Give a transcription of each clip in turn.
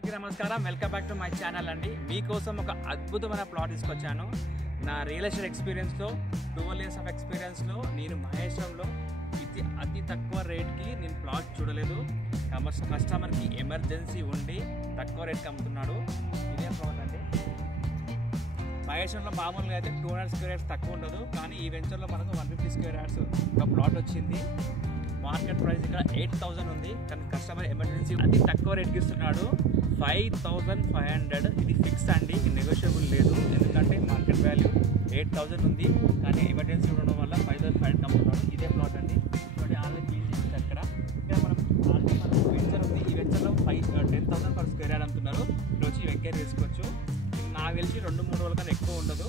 అందరికీ నమస్కారం, welcome back to my channel అండి. మీకోసం ఒక అద్భుతమైన ప్లాట్ తీసుకొచ్చాను. నా రియల్ ఎస్టేట్ ఎక్స్పీరియన్స్లో 12 years ఆఫ్ ఎక్స్పీరియన్స్లో నేను మహేశ్వరంలో అతి తక్కువ రేట్కి నేను ప్లాట్ చూడలేదు. కస్టమర్కి ఎమర్జెన్సీ ఉండి తక్కువ రేట్కి అమ్ముతున్నాడు. ఇదే ప్లాట్ అండి. మహేశ్వరంలో మామూలుగా అయితే 200 square yards తక్కువ ఉండదు, కానీ ఈ వెంచర్లో మనకు 150 square yards ఒక ప్లాట్ వచ్చింది. మార్కెట్ ప్రైస్ ఇక్కడ 8,000 ఉంది, కానీ కస్టమర్ ఎమర్జెన్సీ అతి తక్కువ రేట్కి ఇస్తున్నాడు. 5,500 ఇది ఫిక్స్ అండి, నెగోషియబుల్ లేదు. ఎందుకంటే మార్కెట్ వాల్యూ 8,000 ఉంది, కానీ ఎమర్జెన్సీ ఉండడం వల్ల 5,500 అమ్ముతున్నాడు. ఇదే ప్లాట్ అండి. చూడండి, ఆల్రెడీ క్లీన్ చేసి ఇక్కడ మనం ఆల్రెడీ మనకు వెంచర్ ఉంది. ఈ వెంచర్లో 10,000 per square yard అమ్ముతున్నారు. ఇక్కడ వచ్చి ఎంక్వైరీ చేసుకోవచ్చు. నాకు తెలిసి 2-3 రోజుల కన్నా ఎక్కువ ఉండదు.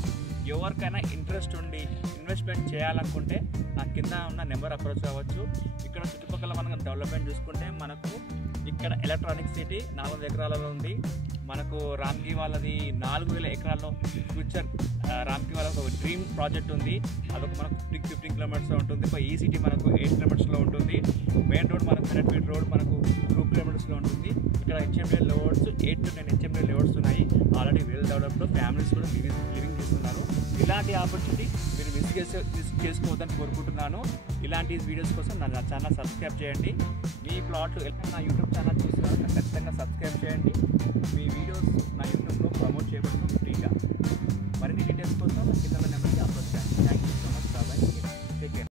ఎవరికైనా ఇంట్రెస్ట్ ఉండి ఇన్వెస్ట్మెంట్ చేయాలనుకుంటే నా కింద ఉన్న నెంబర్ అప్రోచ్ అవ్వచ్చు. ఇక్కడ చుట్టుపక్కల మనం డెవలప్మెంట్ చూసుకుంటే మనకు ఇక్కడ ఎలక్ట్రానిక్ సిటీ 400 ఎకరాలలో ఉంది. మనకు రామ్కి వాళ్ళది 4,000 ఎకరాల్లో ఫ్యూచర్ రామ్కి వాళ్ళ ఒక డ్రీమ్ ప్రాజెక్ట్ ఉంది. అదొక మనకు 15 kilometers ఉంటుంది. ఈ సిటీ మనకు 8 kilometers ఉంటుంది. మెయిన్ రోడ్ మనకు 100 feet రోడ్ మనకు 2 kilometers ఉంటుంది. ఇక్కడ HMD layouts 8 to 10 HMD layouts ఉన్నాయి. ఆల్రెడీ వెల్ డెవలప్డ్, ఫ్యామిలీస్ కూడా లివింగ్ చేస్తున్నారు. ఇలాంటి ఆపర్చునిటీ మీరు మిస్ చేసుకోవద్దని కోరుకుంటున్నాను. ఇలాంటి వీడియోస్ కోసం నా ఛానల్ సబ్స్క్రైబ్ చేయండి. మీ ప్లాట్లు నా యూట్యూబ్ ఛానల్ చూసి